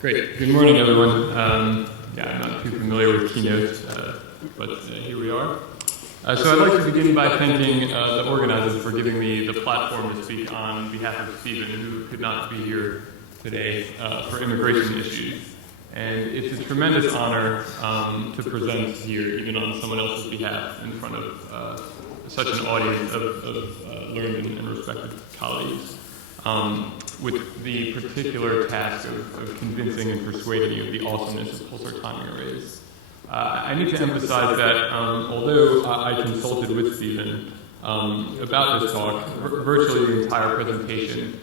Great. Good morning, everyone. I'm not too familiar with keynotes, but here we are. So I'd like to begin by thanking the organizers for giving me the platform to speak on behalf of Stephen, who could not be here today for immigration issues. And it's a tremendous honor to present here, even on someone else's behalf, in front of such an audience of learned and respected colleagues. With the particular task of convincing and persuading you of the awesomeness of pulsar timing arrays. I need to emphasize that although I consulted with Stephen about this talk, virtually the entire presentation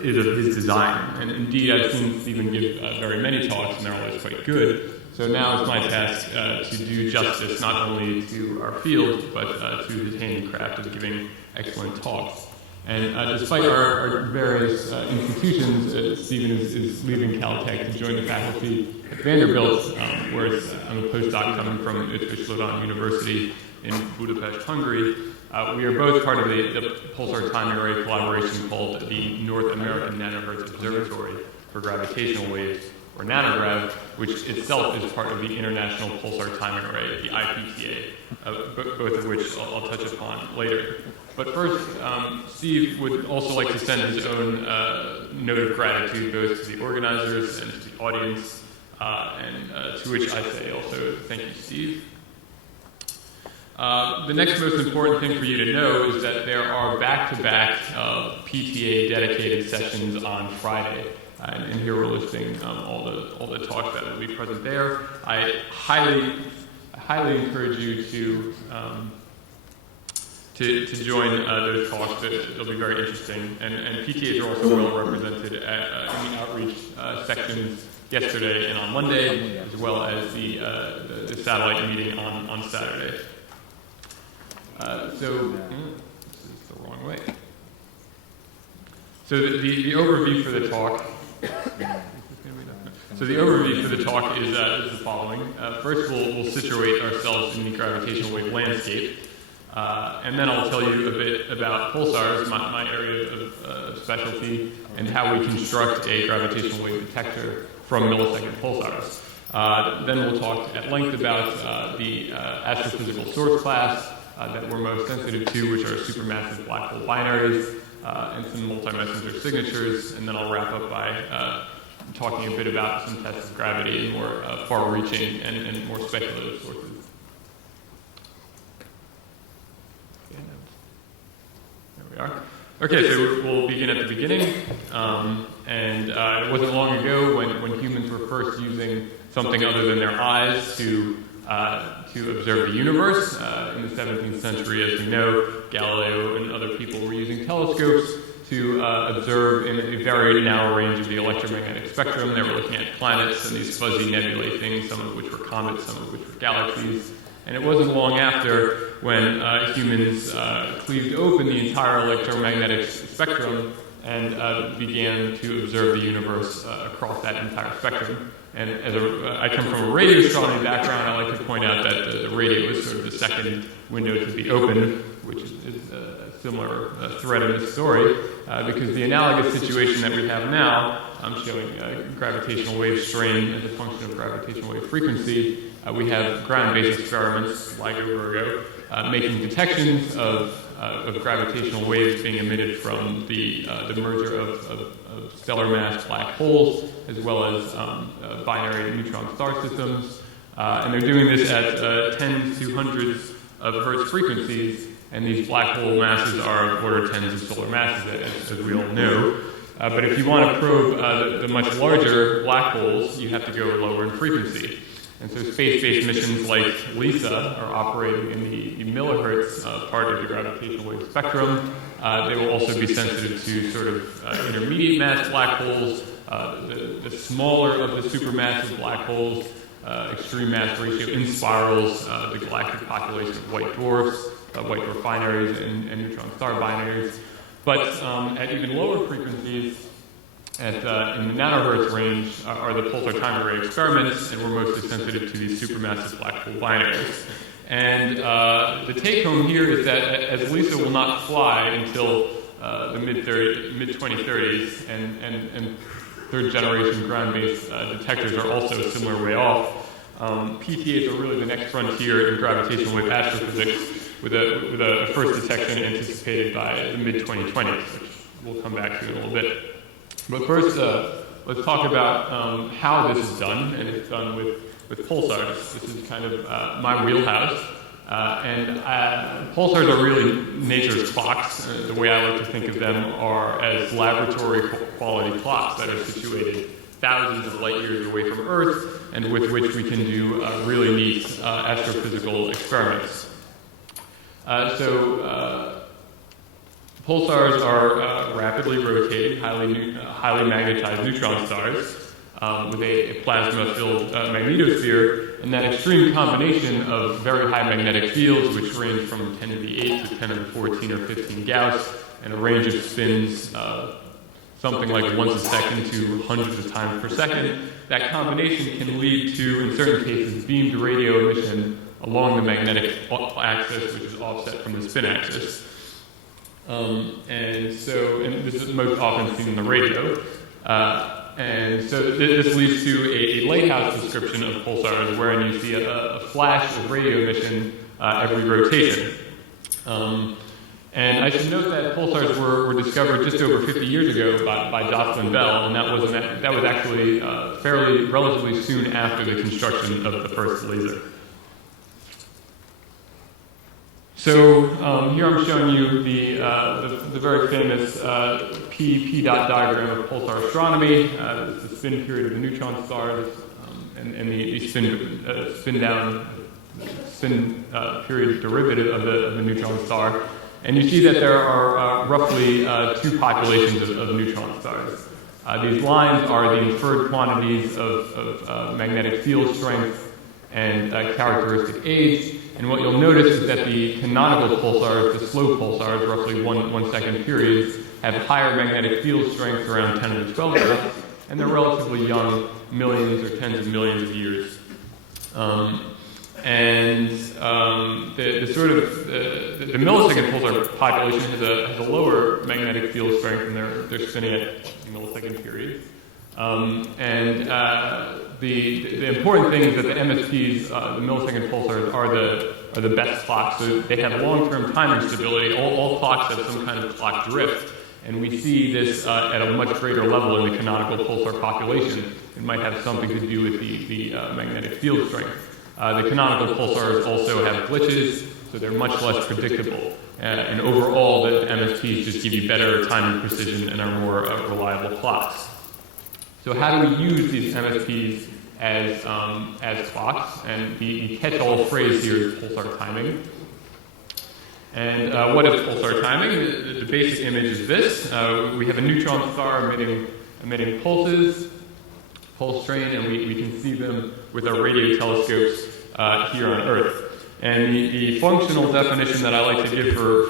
is of his design. And indeed, I've seen Stephen give very many talks, and they're always quite good. So now it's my task to do justice not only to our field, but to his handicraft of giving excellent talks. And despite our various institutions, Stephen is leaving Caltech to join the faculty at Vanderbilt, where I'm a postdoc coming from Sloan University in Budapest, Hungary. We are both part of the Pulsar timing array collaboration called the North American Nanohertz Observatory for Gravitational Waves, or NanoGrav, which itself is part of the International Pulsar Timing Array, the IPTA, both of which I'll touch upon later. But first, Steve would also like to send his own note of gratitude both to the organizers and to the audience, and to which I say also thank you, Steve. The next most important thing for you to know is that there are back-to-back PTA-dedicated sessions on Friday. And here we're listing all the talks that will be present there. I highly encourage you to join those talks. They'll be very interesting. And PTAs are also well represented in the outreach sections yesterday and on Monday, as well as the satellite meeting on Saturday. This is the wrong way. So the overview for the talk. So the overview for the talk is the following. First, we'll situate ourselves in the gravitational wave landscape, and then I'll tell you a bit about pulsars, my area of specialty, and how we construct a gravitational wave detector from millisecond pulsars. Then we'll talk at length about the astrophysical source class that we're most sensitive to, which are supermassive black hole binaries, and some multi-messenger signatures, and then I'll wrap up by talking a bit about some tests of gravity and more far-reaching and more speculative sources. There we are. Okay, so we'll begin at the beginning. It wasn't long ago when humans were first using something other than their eyes to observe the universe. In the 17th century, as we know, Galileo and other people were using telescopes to observe in a very narrow range of the electromagnetic spectrum. They were looking at planets and these fuzzy nebulae things, some of which were comets, some of which were galaxies. And it wasn't long after when humans cleaved open the entire electromagnetic spectrum and began to observe the universe across that entire spectrum. And I come from a radio astronomy background, I like to point out that the radio is sort of the second window to be opened, which is a similar thread in this story, because the analogous situation that we have now, I'm showing gravitational wave strain as a function of gravitational wave frequency. We have ground-based experiments, LIGO, Virgo, making detections of gravitational waves being emitted from the merger of stellar mass black holes, as well as binary neutron star systems. And they're doing this at tens to hundreds of hertz frequencies, and these black hole masses are of order tens of solar masses, as we all know. But if you want to probe the much larger black holes, you have to go lower in frequency. And so space-based missions like LISA are operating in the millihertz part of the gravitational wave spectrum. They will also be sensitive to sort of intermediate mass black holes, the smaller of the supermassive black holes, extreme mass ratio in spirals, the galactic population of white dwarf binaries, and neutron star binaries. But at even lower frequencies, in the nanohertz range, are the pulsar time array experiments, and we're mostly sensitive to these supermassive black hole binaries. And the take-home here is that as LISA will not fly until the mid-2030s, and third generation ground-based detectors are also a similar way off. PTAs are really the next frontier in gravitational wave astrophysics, with a first detection anticipated by the mid-2020s, which we'll come back to in a little bit. But first, let's talk about how this is done, and it's done with pulsars. This is kind of my wheelhouse. Pulsars are really nature's clocks. The way I like to think of them are as laboratory quality clocks that are situated thousands of light years away from Earth, and with which we can do really neat astrophysical experiments. Pulsars are rapidly rotating, highly magnetized neutron stars with a plasma-filled magnetosphere, and that extreme combination of very high magnetic fields, which range from 10 to the 8 to 10 to the 14 or 15 Gauss, and a range of spins something like once a second to hundreds of times per second. That combination can lead to, in certain cases, beamed radio emission along the magnetic axis, which is offset from the spin axis. And this is most often seen in the radio. And so this leads to a lighthouse description of pulsars, wherein you see a flash of radio emission every rotation. And I should note that pulsars were discovered just over 50 years ago by Jocelyn Bell, and that was actually relatively soon after the construction of the first laser. So here I'm showing you the very famous P dot diagram of pulsar astronomy. This is the spin period of the neutron stars, and the spin period derivative of the neutron star. And you see that there are roughly two populations of neutron stars. These lines are the inferred quantities of magnetic field strength and characteristic age. And what you'll notice is that the canonical pulsars, the slow pulsars, roughly one second periods, have higher magnetic field strength, around 10 to the 12 volts, and they're relatively young, millions or tens of millions of years. The millisecond pulsar population has a lower magnetic field strength, and they're spinning at millisecond periods. The important thing is that the MSPs, the millisecond pulsars, are the best clocks. So they have long-term timing stability. All clocks have some kind of clock drift, and we see this at a much greater level in the canonical pulsar population. It might have something to do with the magnetic field strength. The canonical pulsars also have glitches, so they're much less predictable. And overall, the MSPs just give you better timing precision and are more reliable clocks. So how do we use these MSPs as clocks? And the catch-all phrase here is pulsar timing. And what is pulsar timing? The basic image is this. We have a neutron star emitting pulses, pulse train, and we can see them with our radio telescopes here on Earth. And the functional definition that I like to give for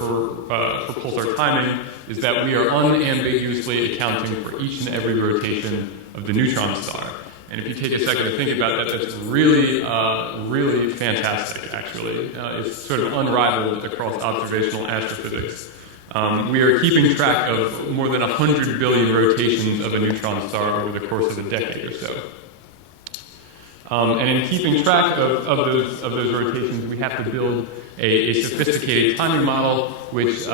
pulsar timing is that we are unambiguously accounting for each and every rotation of the neutron star. And if you take a second to think about that, that's really, really fantastic, actually. It's sort of unrivaled across observational astrophysics. We are keeping track of more than 100 billion rotations of a neutron star over the course of a decade or so. And in keeping track of those rotations, we have to build a sophisticated timing model which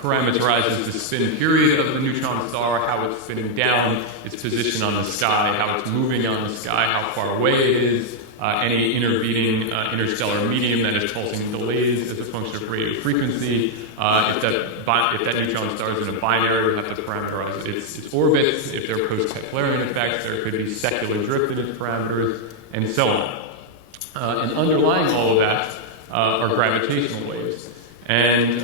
parameterizes the spin period of the neutron star, how it's spinning down, its position on the sky, how it's moving on the sky, how far away it is, any intervening interstellar medium that is causing delays as a function of radio frequency. If that neutron star is in a binary, we have to parameterize its orbits. If there are post-Keplerian effects, there could be secular drift in its parameters, and so on. And underlying all of that are gravitational waves. And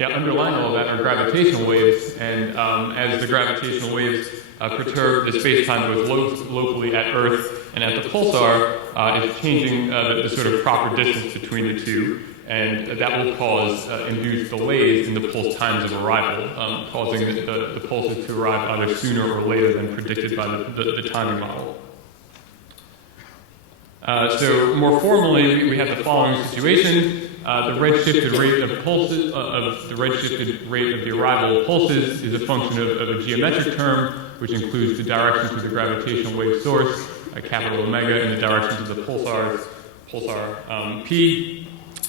underlying all of that are gravitational waves, and as the gravitational waves perturb the space-time both locally at Earth and at the pulsar, it's changing the sort of proper distance between the two, and that will cause induced delays in the pulse times of arrival, causing the pulses to arrive either sooner or later than predicted by the timing model. So more formally, we have the following situation. the redshifted rate of pulses of the redshifted rate of the arrival of pulses is a function of a geometric term, which includes the direction to the gravitational wave source, capital omega, and the direction to the pulsar p.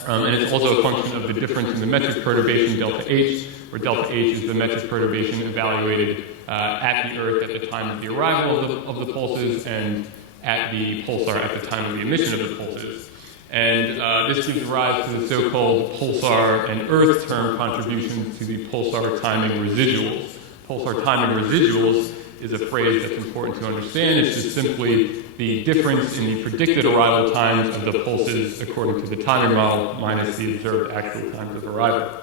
And it's also a function of the difference in the metric perturbation delta h, where delta h is the metric perturbation evaluated at the Earth at the time of the arrival of the pulses and at the pulsar at the time of the emission of the pulses. And this gives rise to the so-called pulsar and Earth term contributions to the pulsar timing residuals. Pulsar timing residuals is a phrase that's important to understand. It's just simply the difference in the predicted arrival times of the pulses according to the timing model minus the observed actual times of arrival.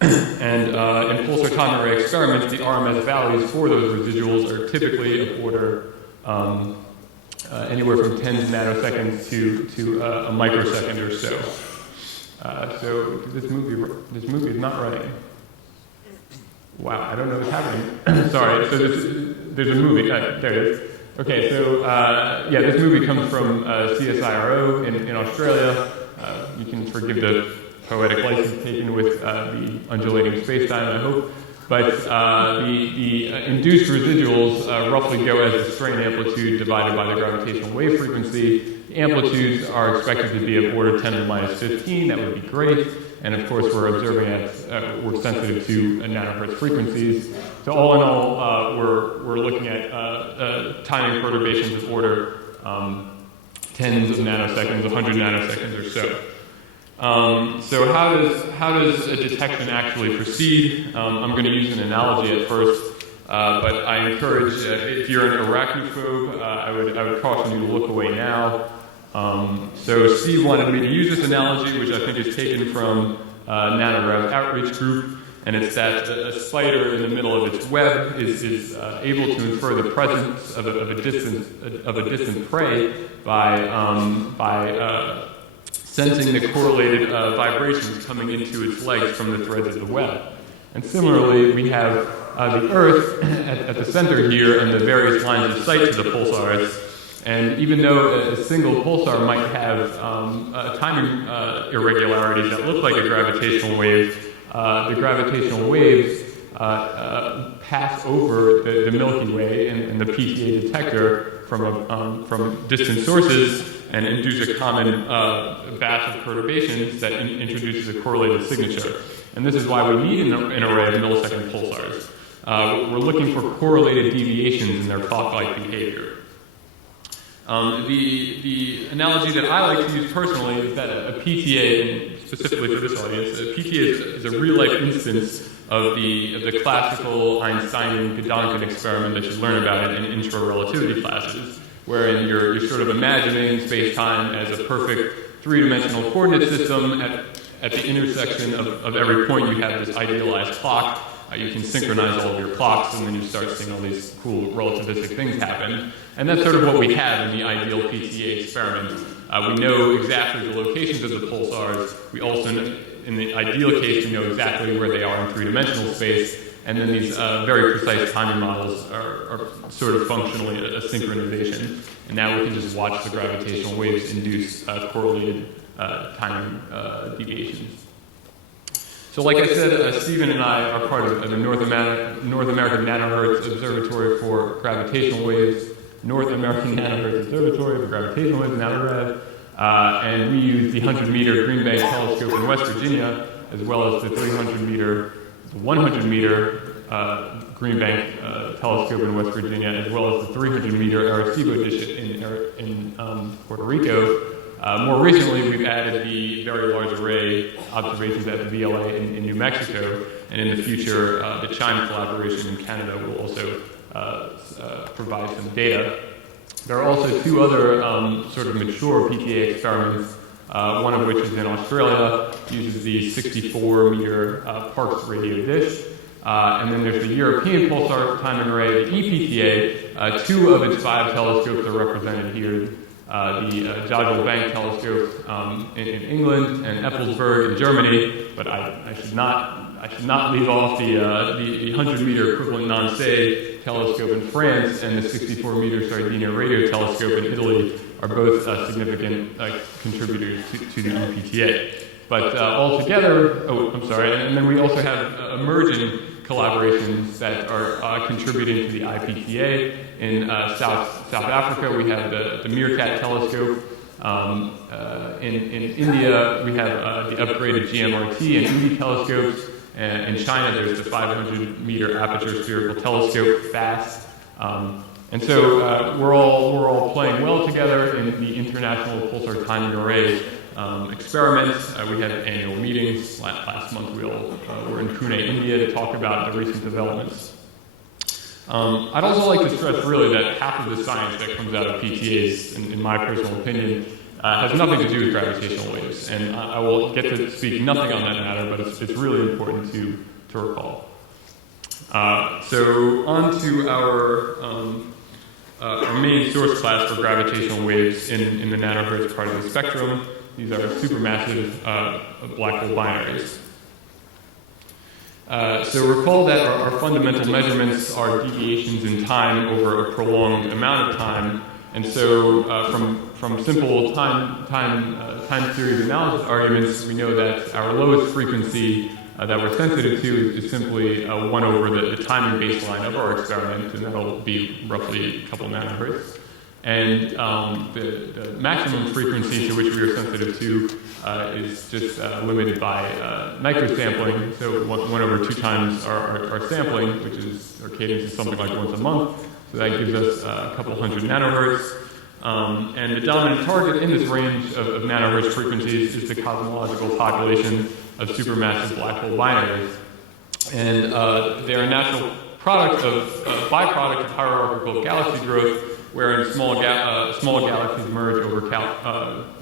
And in pulsar time array experiments, the RMS values for those residuals are typically of order anywhere from tens of nanoseconds to a microsecond or so. So this movie is not running. Wow, I don't know what's happening. Sorry. So there's a movie. There it is. Okay. So yeah, this movie comes from CSIRO in Australia. You can forgive the poetic license taken with the undulating space-time, I hope. But the induced residuals roughly go as the strain amplitude divided by the gravitational wave frequency. The amplitudes are expected to be of order 10 to the minus 15. That would be great. And of course, we're observing we're sensitive to nanohertz frequencies. So all in all, we're looking at timing perturbations of order tens of nanoseconds, 100 nanoseconds or so. So how does a detection actually proceed? I'm going to use an analogy at first, but I encourage if you're an arachnophobe, I would caution you to look away now. So Steve wanted me to use this analogy, which I think is taken from NanoRev's outreach group, and it's that a spider in the middle of its web is able to infer the presence of a distant prey by sensing the correlated vibrations coming into its legs from the threads of the web. And similarly, we have the Earth at the center here and the various lines of sight to the pulsars. And even though a single pulsar might have timing irregularities that look like a gravitational wave, the gravitational waves pass over the Milky Way and the PTA detector from distant sources and induce a common batch of perturbations that introduces a correlated signature. And this is why we need an array of millisecond pulsars. We're looking for correlated deviations in their clock-like behavior. The analogy that I like to use personally is that a PTA, and specifically for this audience, a PTA is a real-life instance of the classical Einsteinian Gedanken experiment that you learn about in intro relativity classes, wherein you're sort of imagining space-time as a perfect three-dimensional coordinate system. At the intersection of every point, you have this idealized clock. You can synchronize all of your clocks, and then you start seeing all these cool relativistic things happen. And that's sort of what we have in the ideal PTA experiment. We know exactly the locations of the pulsars. We also, in the ideal case, we know exactly where they are in three-dimensional space. And then these very precise timing models are sort of functionally a synchronization. And now we can just watch the gravitational waves induce correlated timing deviations. So like I said, Stephen and I are part of the North American Nanohertz Observatory for Gravitational Waves, North American Nanohertz Observatory for Gravitational Waves, NanoRev, and we use the 100-meter Green Bank telescope in West Virginia, as well as the 300-meter, 100-meter Green Bank telescope in West Virginia, as well as the 300-meter Arecibo dish in Puerto Rico. More recently, we've added the Very Large Array observations at the VLA in New Mexico, and in the future, the Chime collaboration in Canada will also provide some data. There are also two other sort of mature PTA experiments, one of which is in Australia, uses the 64-meter Parkes radio dish. And then there's the European Pulsar Timing Array, the EPTA. Two of its 5 telescopes are represented here. The Jodrell Bank telescope in England and Eppelsberg in Germany, but I should not leave off the 100-meter equivalent Nancy telescope in France and the 64-meter Sardinia radio telescope in Italy are both significant contributors to the EPTA. But altogether, and then we also have emerging collaborations that are contributing to the IPTA. In South Africa, we have the Meerkat telescope. In India, we have the upgraded GMRT and ED telescopes. In China, there's the 500-meter aperture spherical telescope, FAST. And so we're all playing well together in the International Pulsar Timing Array experiment. We had annual meetings. Last month we all were in Pune, India to talk about the recent developments. I'd also like to stress really that half of the science that comes out of PTAs, in my personal opinion, has nothing to do with gravitational waves. And I will get to speak nothing on that matter, but it's really important to recall. So on to our main source class for gravitational waves in the nanohertz part of the spectrum. These are supermassive black hole binaries. So recall that our fundamental measurements are deviations in time over a prolonged amount of time. And so from simple time series analysis arguments, we know that our lowest frequency that we're sensitive to is simply 1 over the timing baseline of our experiment, and that'll be roughly a couple nanohertz. And the maximum frequency to which we are sensitive to is just limited by microsampling. So 1 over 2 times our sampling, which is our cadence is something like once a month. So that gives us a couple hundred nanohertz. And the dominant target in this range of nanohertz frequencies is the cosmological population of supermassive black hole binaries. And they're a natural byproduct of hierarchical galaxy growth, wherein small galaxies merge over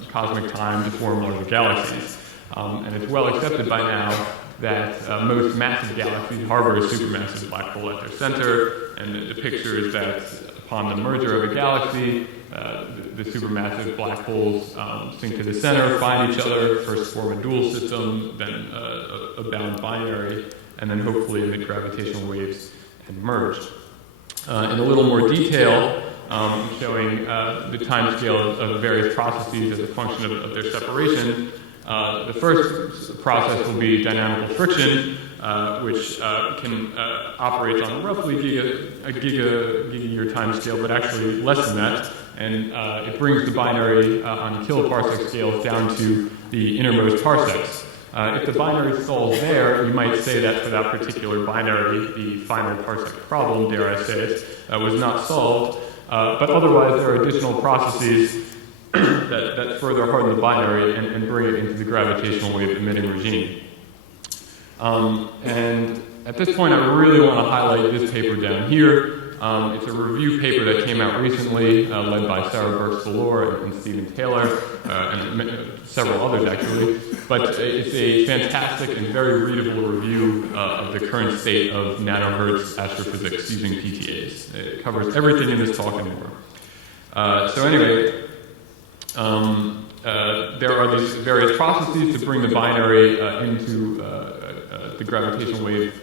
cosmic time to form larger galaxies. And it's well accepted by now that most massive galaxies harbor a supermassive black hole at their center, and the picture is that upon the merger of a galaxy, the supermassive black holes sink to the center, find each other, first form a dual system, then a bound binary, and then hopefully emit gravitational waves and merge. In a little more detail, showing the timescale of various processes as a function of their separation. The first process will be dynamical friction, which can operate on roughly a giga-year timescale, but actually less than that. And it brings the binary on kiloparsec scales down to the innermost parsecs. If the binary stalls there, you might say that for that particular binary, the final parsec problem, dare I say it, was not solved. But otherwise, there are additional processes that further harden the binary and bring it into the gravitational wave emitting regime. And at this point, I really want to highlight this paper down here. It's a review paper that came out recently, led by Sarah Burks-Valor and Stephen Taylor, and several others actually. But it's a fantastic and very readable review of the current state of nanohertz astrophysics using PTAs. It covers everything in this talk and more. So anyway, there are these various processes to bring the binary into the gravitational wave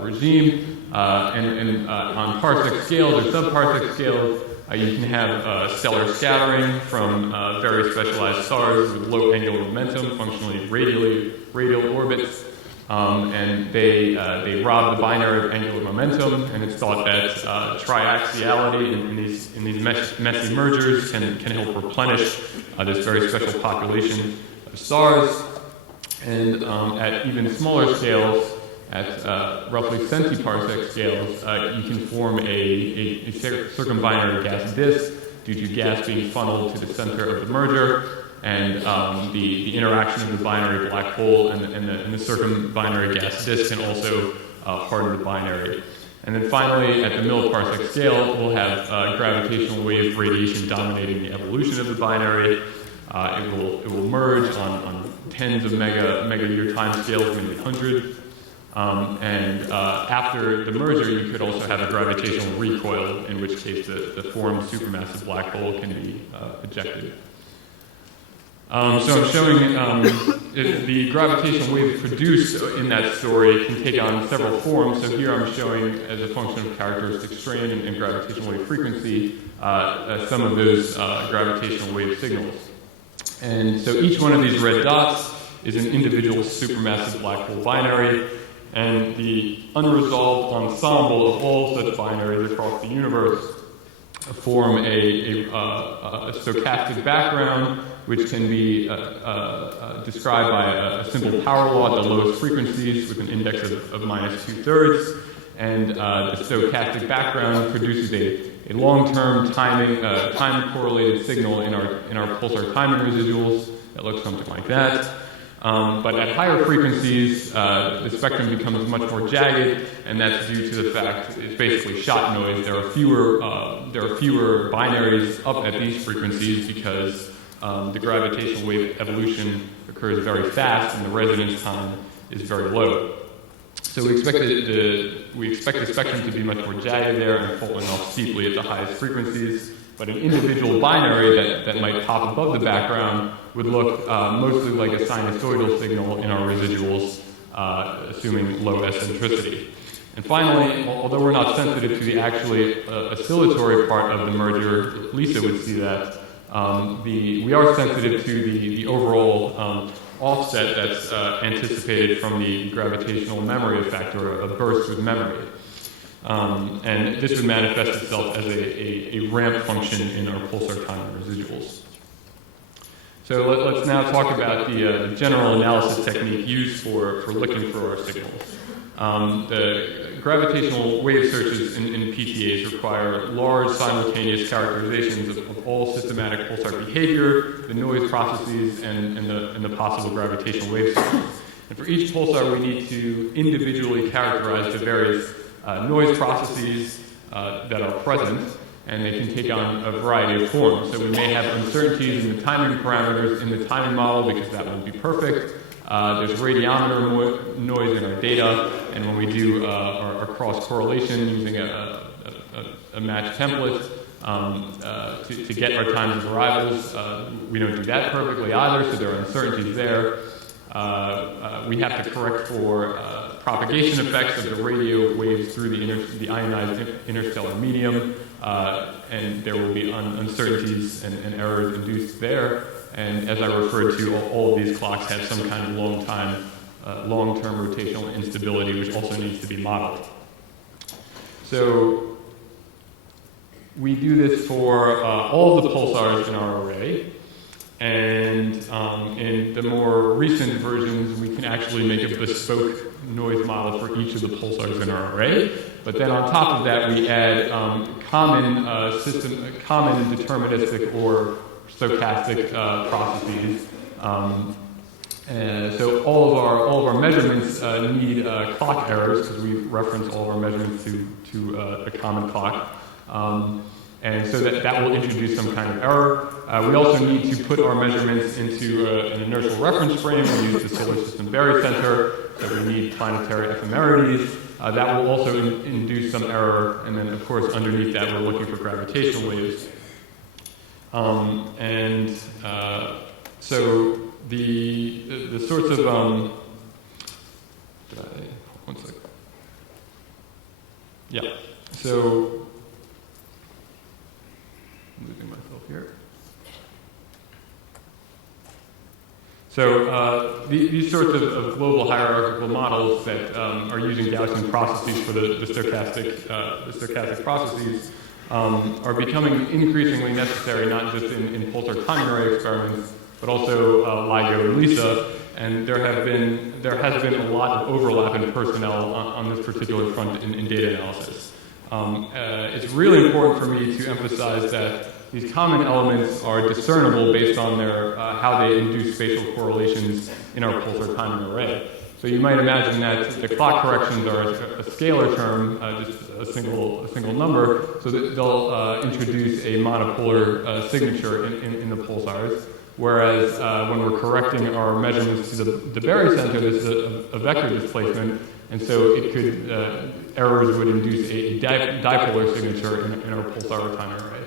regime. And on parsec scales or subparsec scales, you can have stellar scattering from very specialized stars with low angular momentum, functionally radial orbits, and they rob the binary of angular momentum. And it's thought that triaxiality in these messy mergers can help replenish this very special population of stars. And at even smaller scales, at roughly centiparsec scales, you can form a circumbinary gas disk due to gas being funneled to the center of the merger, and the interaction of the binary black hole and the circumbinary gas disk can also harden the binary. And then finally, at the milliparsec scale, we'll have gravitational wave radiation dominating the evolution of the binary. It will merge on tens of mega-year time scales, maybe 100. And after the merger, you could also have a gravitational recoil, in which case the formed supermassive black hole can be ejected. So I'm showing the gravitational wave produced in that story can take on several forms. So here I'm showing, as a function of characteristic strain and gravitational wave frequency, some of those gravitational wave signals. And so each one of these red dots is an individual supermassive black hole binary, and the unresolved ensemble of all such binaries across the universe form a stochastic background, which can be described by a simple power law at the lowest frequencies with an index of minus 2/3. And the stochastic background produces a long-term time-correlated signal in our pulsar timing residuals that looks something like that. But at higher frequencies, the spectrum becomes much more jagged, and that's due to the fact it's basically shot noise. There are fewer binaries up at these frequencies because the gravitational wave evolution occurs very fast, and the resonance time is very low. So we expect the spectrum to be much more jagged there and falling off steeply at the highest frequencies. But an individual binary that might pop above the background would look mostly like a sinusoidal signal in our residuals, assuming low eccentricity. And finally, although we're not sensitive to the actually oscillatory part of the merger, Lisa would see that, we are sensitive to the overall offset that's anticipated from the gravitational memory effect, or a burst with memory. And this would manifest itself as a ramp function in our pulsar timing residuals. So let's now talk about the general analysis technique used for looking for our signals. The gravitational wave searches in PTAs require large simultaneous characterizations of all systematic pulsar behavior, the noise processes, and the possible gravitational wave sources. And for each pulsar, we need to individually characterize the various noise processes that are present, and they can take on a variety of forms. So we may have uncertainties in the timing parameters in the timing model because that won't be perfect. There's radiometer noise in our data, and when we do our cross correlation using a match template to get our times of arrivals, we don't do that perfectly either, so there are uncertainties there. We have to correct for propagation effects of the radio waves through the ionized interstellar medium, and there will be uncertainties and errors induced there. And as I referred to, all of these clocks have some kind of long-term rotational instability, which also needs to be modeled. So we do this for all of the pulsars in our array. And in the more recent versions, we can actually make a bespoke noise model for each of the pulsars in our array. But then on top of that, we add common deterministic or stochastic processes. So all of our measurements need clock errors, because we reference all of our measurements to a common clock. And so that will introduce some kind of error. We also need to put our measurements into an inertial reference frame. We use the solar system barycenter, so we need planetary ephemerides. That will also induce some error. And then, of course, underneath that, we're looking for gravitational waves. So the sorts of one second. Yeah. So I'm losing myself here. So these sorts of global hierarchical models that are using Gaussian processes for the stochastic processes are becoming increasingly necessary, not just in pulsar timing array experiments, but also LIGO and LISA. And there has been a lot of overlap in personnel on this particular front in data analysis. It's really important for me to emphasize that these common elements are discernible based on their how they induce spatial correlations in our pulsar timing array. So you might imagine that the clock corrections are a scalar term, just a single number, so that they'll introduce a monopolar signature in the pulsars. Whereas when we're correcting our measurements to the barycenter, this is a vector displacement, and so it could errors would induce a dipolar signature in our pulsar timing array.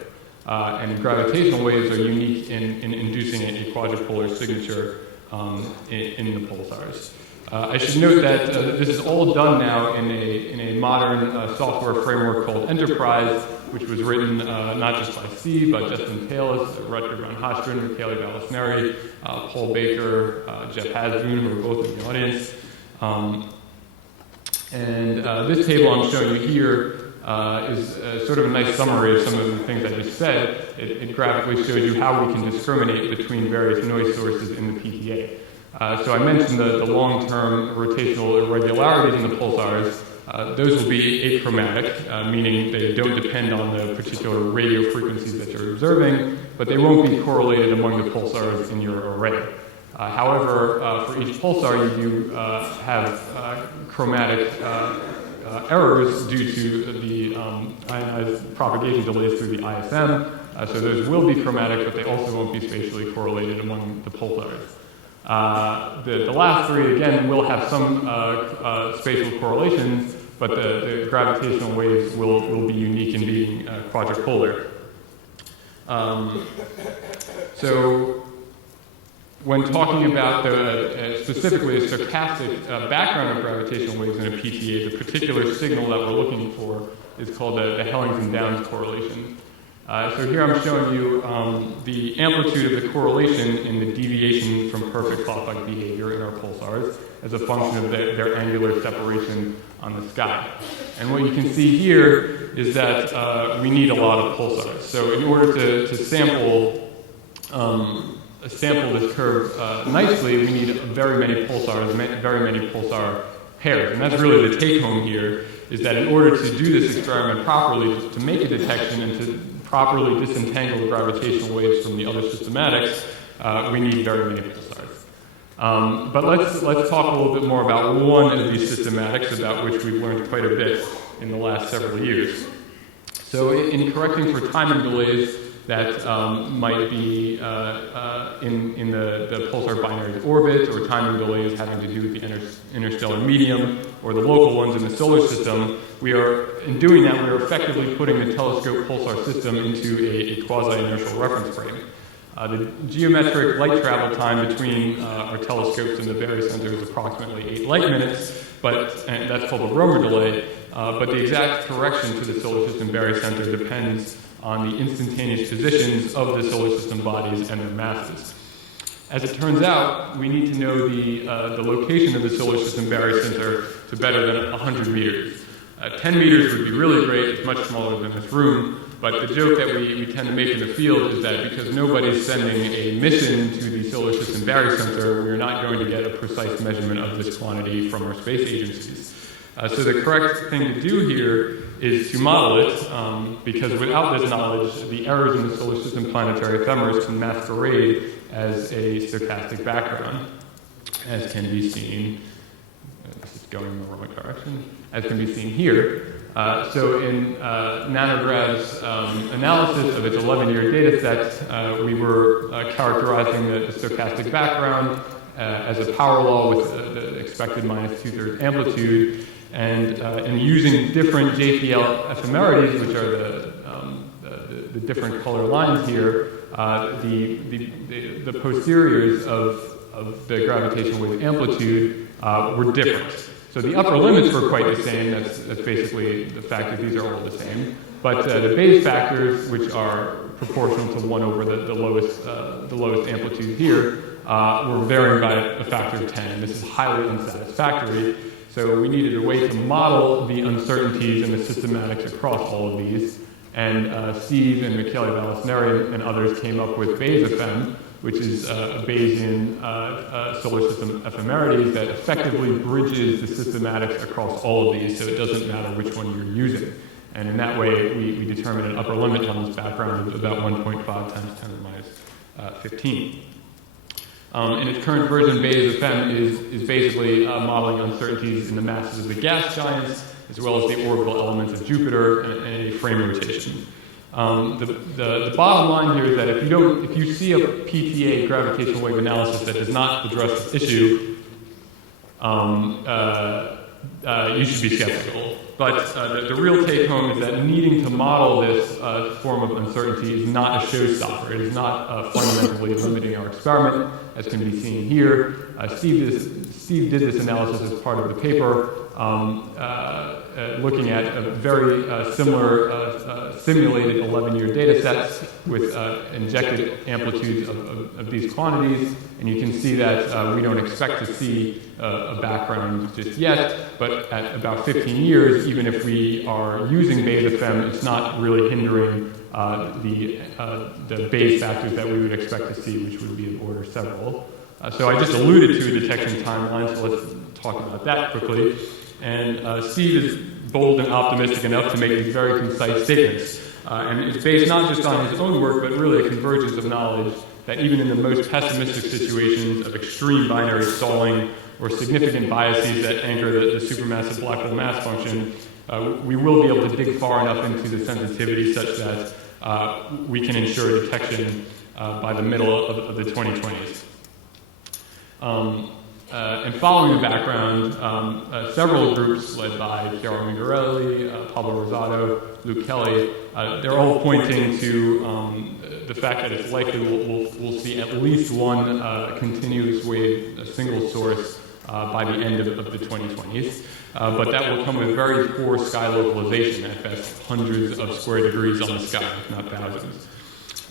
And gravitational waves are unique in inducing a quadrupolar signature in the pulsars. I should note that this is all done now in a modern software framework called Enterprise, which was written not just by Steve, but Justin Talis, Rutger von Hastren, Michele Valencieri, Paul Baker, Jeff Hasboon, who are both in the audience. This table I'm showing you here is sort of a nice summary of some of the things I just said. It graphically shows you how we can discriminate between various noise sources in the PTA. So I mentioned the long-term rotational irregularities in the pulsars. Those will be achromatic, meaning they don't depend on the particular radio frequencies that you're observing, but they won't be correlated among the pulsars in your array. However, for each pulsar, you do have chromatic errors due to the ionized propagation delays through the ISM. So those will be chromatic, but they also won't be spatially correlated among the pulsars. The last three, again, will have some spatial correlations, but the gravitational waves will be unique in being quadrupolar. So when talking about specifically the stochastic background of gravitational waves in a PTA, the particular signal that we're looking for is called the Hellings-Downs correlation. So here I'm showing you the amplitude of the correlation in the deviation from perfect clock-like behavior in our pulsars as a function of their angular separation on the sky. And what you can see here is that we need a lot of pulsars. So in order to sample this curve nicely, we need very many pulsars, very many pulsar pairs. And that's really the take-home here, is that in order to do this experiment properly, to make a detection and to properly disentangle gravitational waves from the other systematics, we need very many pulsars. But let's talk a little bit more about one of these systematics, about which we've learned quite a bit in the last several years. So in correcting for timing delays that might be in the pulsar binary orbit, or timing delays having to do with the interstellar medium, or the local ones in the solar system, in doing that, we are effectively putting the telescope pulsar system into a quasi-inertial reference frame. The geometric light travel time between our telescopes and the Barry Center is approximately 8 light minutes, and that's called the Romer delay, but the exact correction to the solar system Barry Center depends on the instantaneous positions of the solar system bodies and their masses. As it turns out, we need to know the location of the solar system Barry Center to better than 100 meters. 10 meters would be really great. It's much smaller than this room. But the joke that we tend to make in the field is that because nobody's sending a mission to the solar system Barry Center, we're not going to get a precise measurement of this quantity from our space agencies. So the correct thing to do here is to model it, because without this knowledge, the errors in the solar system planetary ephemeris can masquerade as a stochastic background, as can be seen. This is going in the wrong direction. As can be seen here. So in Nanograd's analysis of its 11-year data set, we were characterizing the stochastic background as a power law with the expected minus 2/3 amplitude, and using different JPL ephemerides, which are the different color lines here, the posteriors of the gravitational wave amplitude were different. So the upper limits were quite the same. That's basically the fact that these are all the same. But the base factors, which are proportional to 1 over the lowest amplitude here, were varying by a factor of 10. This is highly unsatisfactory. So we needed a way to model the uncertainties in the systematics across all of these. And Steve and Michele Valencieri and others came up with BayesFM, which is a Bayesian solar system ephemeride that effectively bridges the systematics across all of these, so it doesn't matter which one you're using. And in that way, we determine an upper limit on this background of about 1.5 times 10 to the minus 15. In its current version, BayesFM is basically modeling uncertainties in the masses of the gas giants, as well as the orbital elements of Jupiter and a frame rotation. The bottom line here is that if you see a PTA gravitational wave analysis that does not address this issue, you should be skeptical. But the real take home is that needing to model this form of uncertainty is not a showstopper. It is not fundamentally limiting our experiment, as can be seen here. Steve did this analysis as part of the paper, looking at a very similar simulated 11-year data sets with injected amplitudes of these quantities. And you can see that we don't expect to see a background just yet, but at about 15 years, even if we are using beta FEM, it's not really hindering the base factors that we would expect to see, which would be of order several. So I just alluded to a detection timeline, so let's talk about that quickly. And Steve is bold and optimistic enough to make these very concise statements. And it's based not just on his own work, but really a convergence of knowledge that even in the most pessimistic situations of extreme binary stalling or significant biases that anchor the supermassive black hole mass function, we will be able to dig far enough into the sensitivity such that we can ensure detection by the middle of the 2020s. And following the background, several groups led by Chiara Mingarelli, Pablo Rosado, Luke Kelly, they're all pointing to the fact that it's likely we'll see at least one continuous wave, a single source, by the end of the 2020s. But that will come with very poor sky localization, at best hundreds of square degrees on the sky, if not thousands.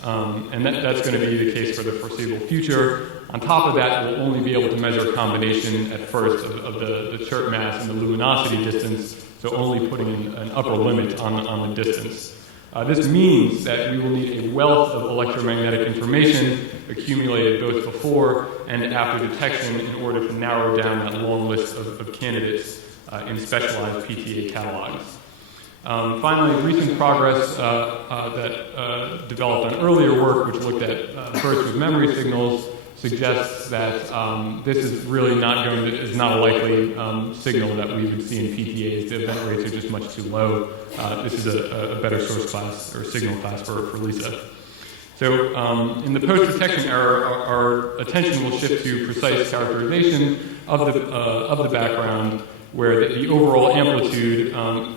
And that's going to be the case for the foreseeable future. On top of that, we'll only be able to measure a combination at first of the chirp mass and the luminosity distance, so only putting an upper limit on the distance. This means that we will need a wealth of electromagnetic information accumulated both before and after detection in order to narrow down that long list of candidates in specialized PTA catalogs. Finally, recent progress that developed on earlier work, which looked at bursts with memory signals, suggests that this is really not a likely signal that we would see in PTAs. The event rates are just much too low. This is a better source class or signal class for LISA. So in the post-detection era, our attention will shift to precise characterization of the background, where the overall amplitude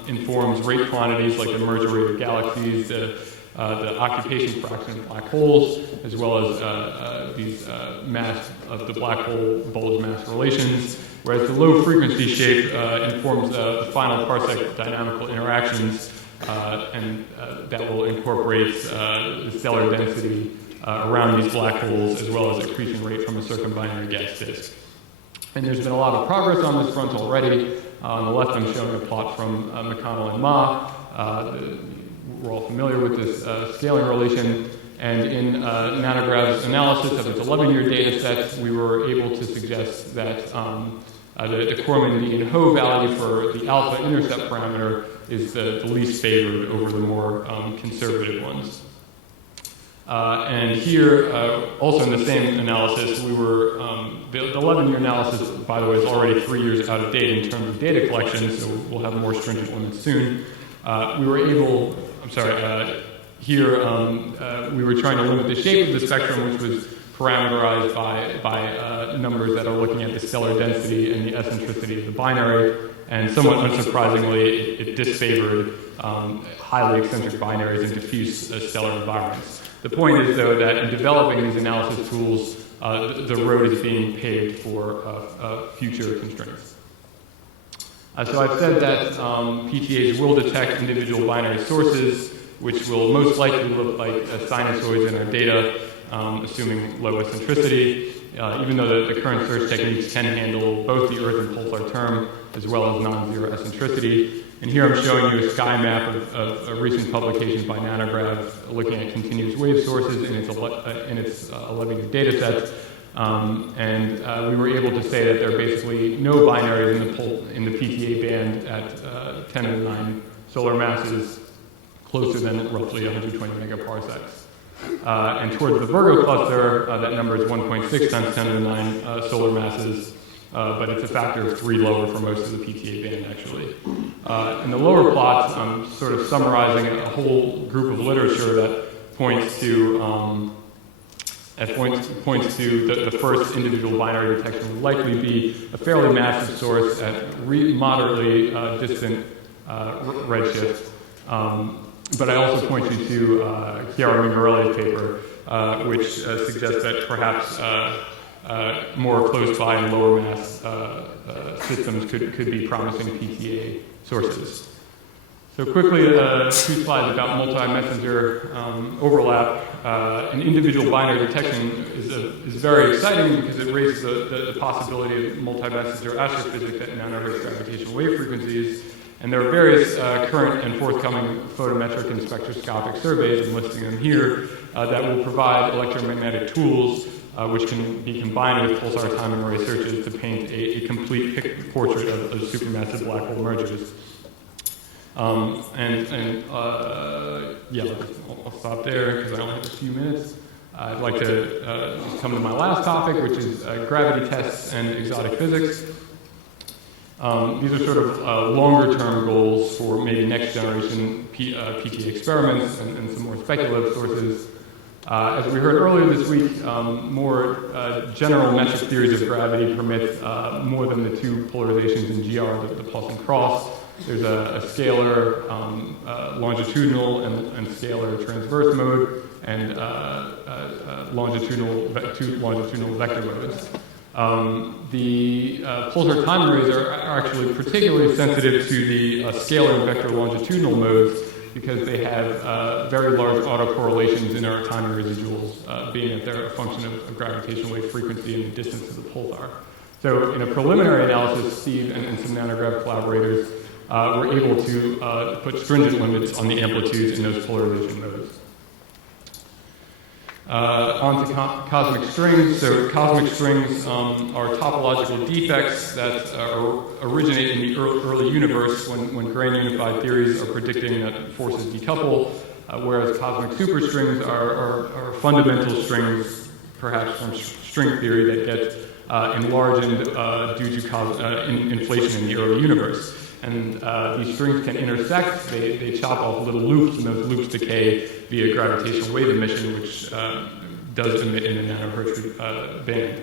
informs rate quantities like the merger rate of galaxies, the occupation fraction of black holes, as well as these mass of the black hole bulge mass relations, whereas the low frequency shape informs the final parsec dynamical interactions, and that will incorporate the stellar density around these black holes, as well as accretion rate from a circumbinary gas disk. And there's been a lot of progress on this front already. On the left, I'm showing a plot from McConnell and Ma. We're all familiar with this scaling relation. And in Nanograv's analysis of its 11-year data set, we were able to suggest that the Corman and Ho value for the alpha intercept parameter is the least favored over the more conservative ones. And here, also in the same analysis, we were, the 11-year analysis, by the way, is already 3 years out of date in terms of data collection, so we'll have more stringent limits soon. We were able, here we were trying to limit the shape of the spectrum, which was parameterized by numbers that are looking at the stellar density and the eccentricity of the binary, and somewhat unsurprisingly, it disfavored highly eccentric binaries in diffuse stellar environments. The point is, though, that in developing these analysis tools, the road is being paved for future constraints. So I've said that PTAs will detect individual binary sources, which will most likely look like sinusoids in our data, assuming low eccentricity, even though the current search techniques can handle both the Earth and pulsar term, as well as non-zero eccentricity. And here I'm showing you a sky map of a recent publication by Nanograv looking at continuous wave sources in its 11-year data set. And we were able to say that there are basically no binaries in the PTA band at 10 to the 9 solar masses, closer than roughly 120 megaparsecs. And towards the Virgo cluster, that number is 1.6 times 10 to the 9 solar masses, but it's a factor of 3 lower for most of the PTA band, actually. In the lower plots, I'm sort of summarizing a whole group of literature that points to the first individual binary detection will likely be a fairly massive source at moderately distant redshift. But I also point you to Chiara Mingarelli's paper, which suggests that perhaps more close by and lower mass systems could be promising PTA sources. So quickly, 2 slides about multi-messenger overlap. An individual binary detection is very exciting because it raises the possibility of multi-messenger astrophysics at nanohertz gravitational wave frequencies. And there are various current and forthcoming photometric and spectroscopic surveys, I'm listing them here, that will provide electromagnetic tools which can be combined with pulsar timing array searches to paint a complete portrait of supermassive black hole mergers. Yeah, I'll stop there because I only have a few minutes. I'd like to just come to my last topic, which is gravity tests and exotic physics. These are sort of longer-term goals for maybe next-generation PTA experiments and some more speculative sources. As we heard earlier this week, more general metric theories of gravity permit more than the 2 polarizations in GR, the plus and cross. There's a scalar longitudinal and scalar transverse mode, and two longitudinal vector modes. The pulsar time arrays are actually particularly sensitive to the scalar and vector longitudinal modes because they have very large autocorrelations in our time residuals, being that they're a function of gravitational wave frequency and the distance of the pulsar. So in a preliminary analysis, Steve and some nanograv collaborators were able to put stringent limits on the amplitudes in those polarization modes. On to cosmic strings. So cosmic strings are topological defects that originate in the early universe when grand unified theories are predicting that forces decouple, whereas cosmic superstrings are fundamental strings, perhaps from string theory, that get enlarged due to inflation in the early universe. And these strings can intersect, they chop off little loops, and those loops decay via gravitational wave emission, which does emit in the nanohertz band.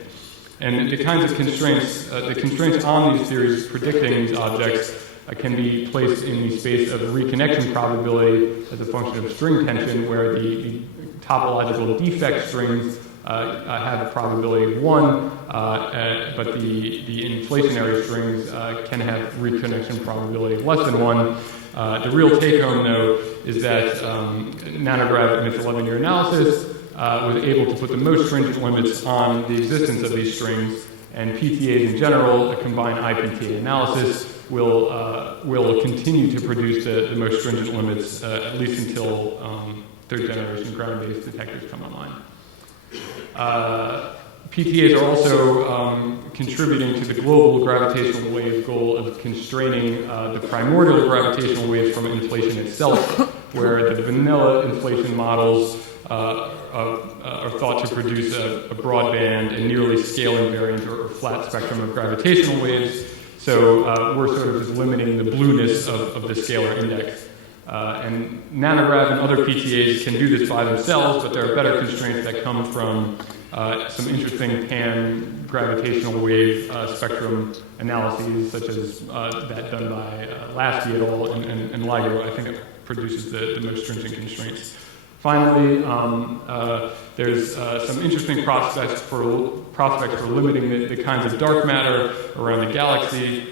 And the kinds of constraints, the constraints on these theories predicting these objects can be placed in the space of reconnection probability as a function of string tension, where the topological defect strings have a probability of 1, but the inflationary strings can have reconnection probability of less than 1. The real take-home, though, is that nanograv in its 11-year analysis was able to put the most stringent limits on the existence of these strings, and PTAs in general, a combined IPTA analysis, will continue to produce the most stringent limits, at least until third-generation ground-based detectors come online. PTAs are also contributing to the global gravitational wave goal of constraining the primordial gravitational waves from inflation itself, where the vanilla inflation models are thought to produce a broadband and nearly scale invariant or flat spectrum of gravitational waves. So we're sort of just limiting the blueness of the scalar index. And nanograv and other PTAs can do this by themselves, but there are better constraints that come from some interesting pan-gravitational wave spectrum analyses, such as that done by Lasky et al. And LIGO. I think it produces the most stringent constraints. Finally, there's some interesting prospects for limiting the kinds of dark matter around the galaxy.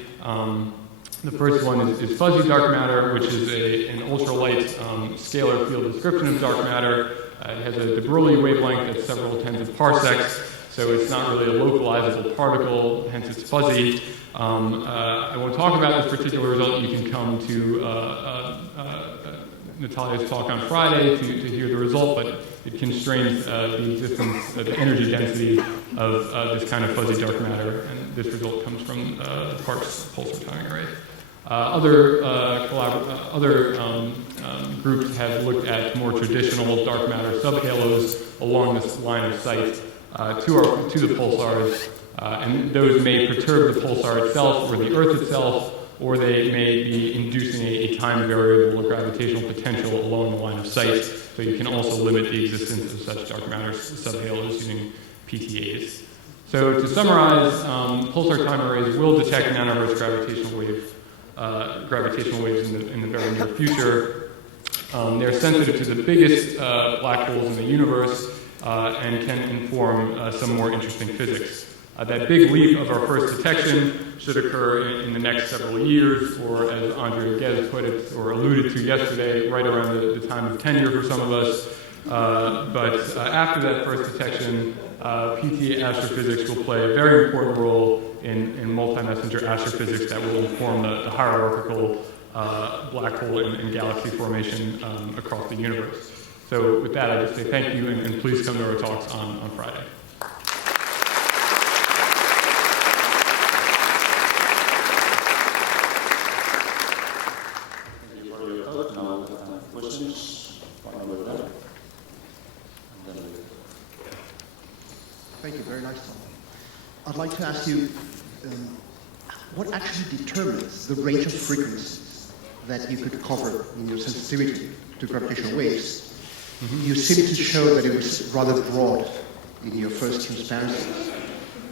The first one is fuzzy dark matter, which is an ultralight scalar field description of dark matter. It has a de Broglie wavelength that's several tens of parsecs, so it's not really a localizable particle, hence it's fuzzy. I won't talk about this particular result. You can come to Natalia's talk on Friday to hear the result, but it constrains the existence, the energy density of this kind of fuzzy dark matter, and this result comes from the Parkes pulsar timing array. Other groups have looked at more traditional dark matter subhalos along this line of sight to the pulsars, and those may perturb the pulsar itself or the Earth itself, or they may be inducing a time variable or gravitational potential along the line of sight. So you can also limit the existence of such dark matter subhalos using PTAs. So to summarize, pulsar time arrays will detect nanohertz gravitational waves in the very near future. They're sensitive to the biggest black holes in the universe, and can inform some more interesting physics. That big leap of our first detection should occur in the next several years, or as Andre Guez put it, or alluded to yesterday, right around the time of tenure for some of us. But after that first detection, PT astrophysics will play a very important role in multi-messenger astrophysics that will inform the hierarchical black hole and galaxy formation across the universe. So with that, I just say thank you, and please come to our talks on Friday. Thank you, very nice, Tom. I'd like to ask you, what actually determines the range of frequencies that you could cover in your sensitivity to gravitational waves? Mm-hmm. You seem to show that it was rather broad in your first transparencies.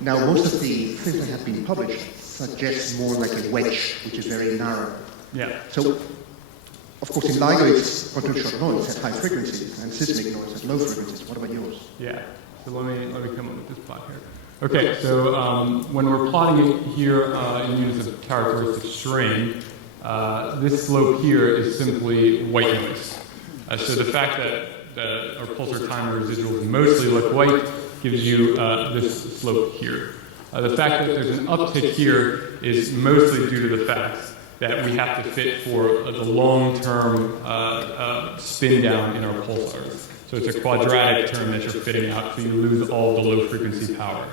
Now, most of the things that have been published suggest more like a wedge, which is very narrow. Yeah. So, of course, in LIGO, it's quantum shot noise at high frequencies and seismic noise at low frequencies. What about yours? Yeah. So let me come up with this plot here. Okay, so when we're plotting it here in units of characteristic strain, this slope here is simply white noise. So the fact that our pulsar time residuals mostly look white gives you this slope here. The fact that there's an uptick here is mostly due to the fact that we have to fit for the long-term spin down in our pulsars. So it's a quadratic term that you're fitting out, so you lose all the low-frequency power.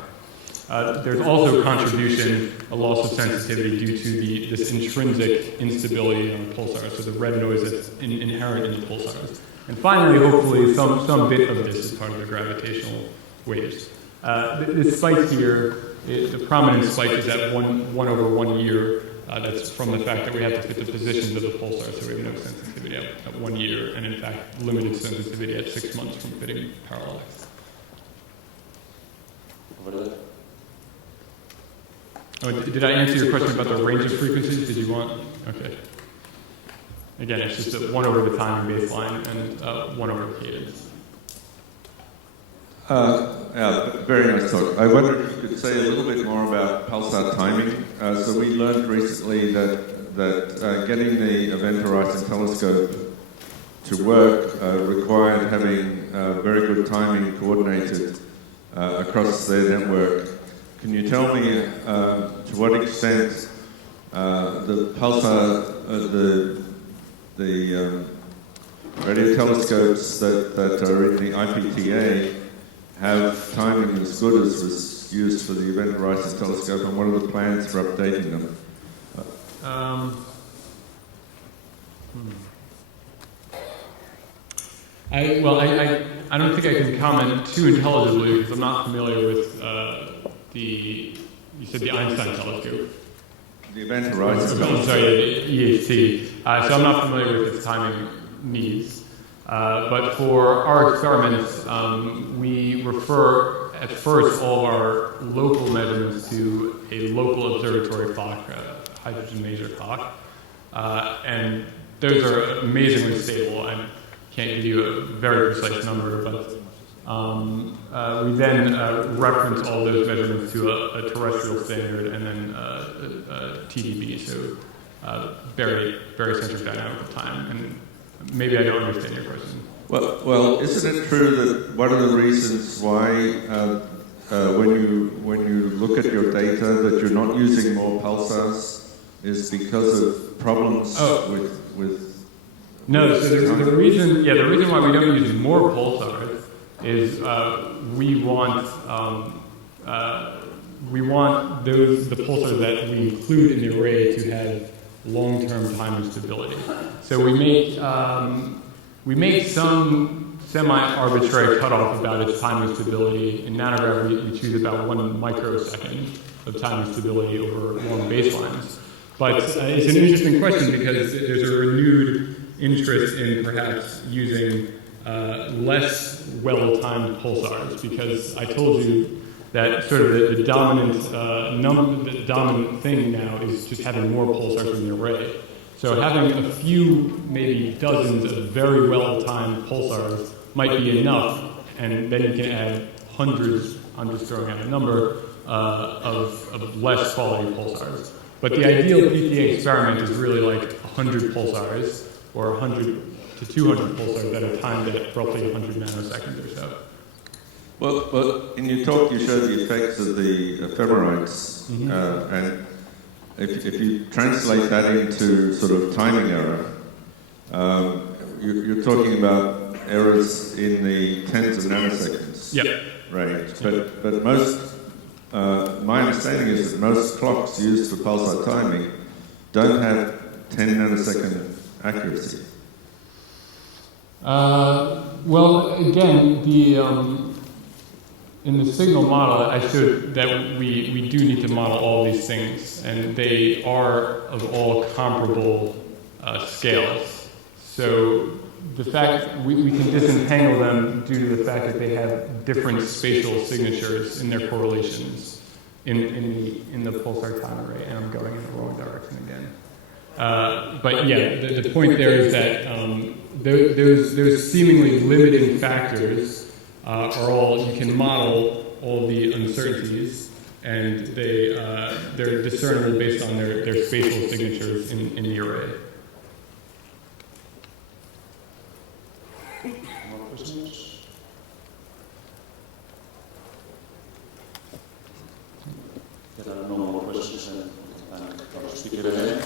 There's also contribution, a loss of sensitivity due to this intrinsic instability on the pulsar, so the red noise that's inherent in the pulsars. And finally, hopefully, some bit of this is part of the gravitational waves. This spike here, the prominent spike is at 1 over 1 year. That's from the fact that we have to fit the positions of the pulsar, so we have no sensitivity at 1 year, and in fact, limited sensitivity at 6 months from fitting parallax. Oh, did I answer your question about the range of frequencies? Did you want? Okay. Again, it's just a 1 over the timing baseline and 1 over the cadence. Yeah, very nice talk. I wonder if you could say a little bit more about pulsar timing. So we learned recently that getting the Event Horizon Telescope to work required having very good timing coordinated across their network. Can you tell me to what extent the pulsar, the radio telescopes that are in the IPTA have timing as good as was used for the Event Horizon Telescope, and what are the plans for updating them? I don't think I can comment too intelligibly because I'm not familiar with you said the Einstein telescope. The Event Horizon Telescope. I'm sorry, the EHT. So I'm not familiar with its timing needs. But for our experiments, we refer at first all of our local measurements to a local observatory clock, hydrogen maser clock. And those are amazingly stable. I can't give you a very precise number, but we then reference all those measurements to a terrestrial standard and then TDB, so very, very centric dynamic of time. And maybe I don't understand your question. Well, isn't it true that one of the reasons why when you look at your data that you're not using more pulsars is because of problems with No, so the reason why we don't use more pulsars is we want the pulsars that we include in the array to have long-term time stability. So we make some semi-arbitrary cutoff about its timing stability. In nanogravity, we choose about 1 microsecond of timing stability over long baselines. But it's an interesting question because there's a renewed interest in perhaps using less well-timed pulsars, because I told you that sort of the dominant thing now is just having more pulsars in the array. So having a few, maybe dozens of very well-timed pulsars might be enough, and then you can add hundreds, I'm just throwing out a number, of less quality pulsars. But the ideal PTA experiment is really like 100 pulsars, or 100 to 200 pulsars that are timed at roughly 100 nanoseconds or so. Well, in your talk you showed the effects of the ephemerides, and if you translate that into sort of timing error, you're talking about errors in the tens of nanoseconds range. But most, my understanding is that most clocks used for pulsar timing don't have 10 nanosecond accuracy. Well, again, in the signal model, I showed that we do need to model all these things, and they are of all comparable scales. So the fact we can disentangle them due to the fact that they have different spatial signatures in their correlations in the pulsar time array, and I'm going in the wrong direction again. But yeah, the point there is that those seemingly limiting factors are all, you can model all the uncertainties, and they're discernible based on their spatial signatures in the array. More questions? There are no more questions, and our speaker again.